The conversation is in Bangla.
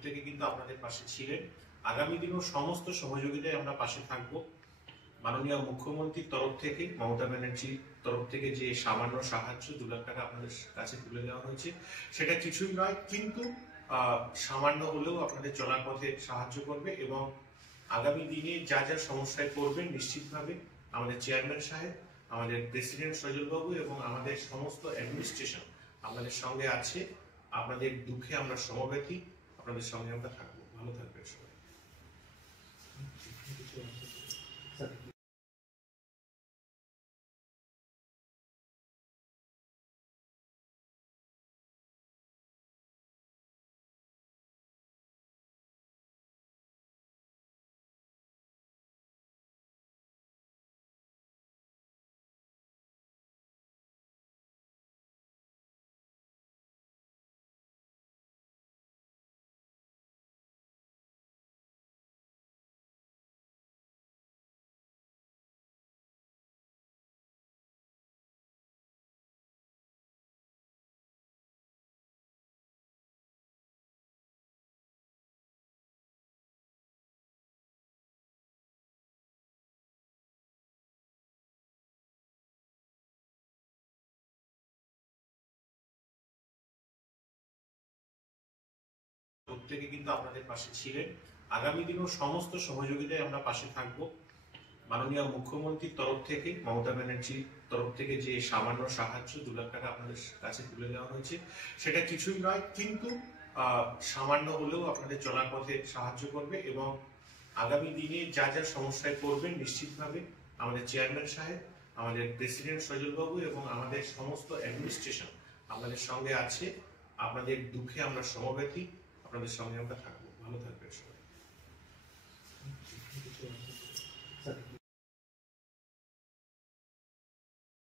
প্রত্যেকে কিন্তু আপনাদের পাশে ছিলেন। আগামী দিনেও সমস্ত সহযোগিতায় আমরা পাশে থাকব। মাননীয় মুখ্যমন্ত্রীর তরফ থেকে, মমতা ব্যানার্জির তরফ থেকে যে সামান্য সাহায্য 2 লাখ টাকা আপনাদের কাছে তুলে দেওয়া হয়েছে, সেটা কিছুই নয়, কিন্তু সামান্য হলেও আপনাদের চলার পথে সাহায্য করবে এবং আগামী দিনে যা যা সমস্যায় পড়বেন নিশ্চিতভাবে আমাদের চেয়ারম্যান সাহেব, আমাদের প্রেসিডেন্ট সজলবাবু এবং আমাদের সমস্ত অ্যাডমিনিস্ট্রেশন আপনাদের সঙ্গে আছে। আপনাদের দুঃখে আমরা সমব্যথী, আপনাদের সঙ্গে আমরা থাকবো। ভালো থাকবেন সবাই। প্রত্যেকে কিন্তু আপনাদের পাশে ছিলেন। আগামী দিনেও সমস্ত সহযোগিতায় আমরা পাশে থাকব। মাননীয় মুখ্যমন্ত্রীর তরফ থেকে, মমতা ব্যানার্জির তরফ থেকে যে সামান্য সাহায্য 2 লাখ টাকা আপনাদের কাছে তুলে দেওয়া হয়েছে, সেটা কিছুই নয়, কিন্তু সামান্য হলেও আপনাদের চলার পথে সাহায্য করবে এবং আগামী দিনে যা যা সমস্যায় পড়বেন নিশ্চিতভাবে আমাদের চেয়ারম্যান সাহেব, আমাদের প্রেসিডেন্ট সজলবাবু এবং আমাদের সমস্ত অ্যাডমিনিস্ট্রেশন আপনাদের সঙ্গে আছে। আপনাদের দুঃখে আমরা সমব্যথী, আপনাদের সঙ্গে আমরা থাকবো। ভালো থাকবেন।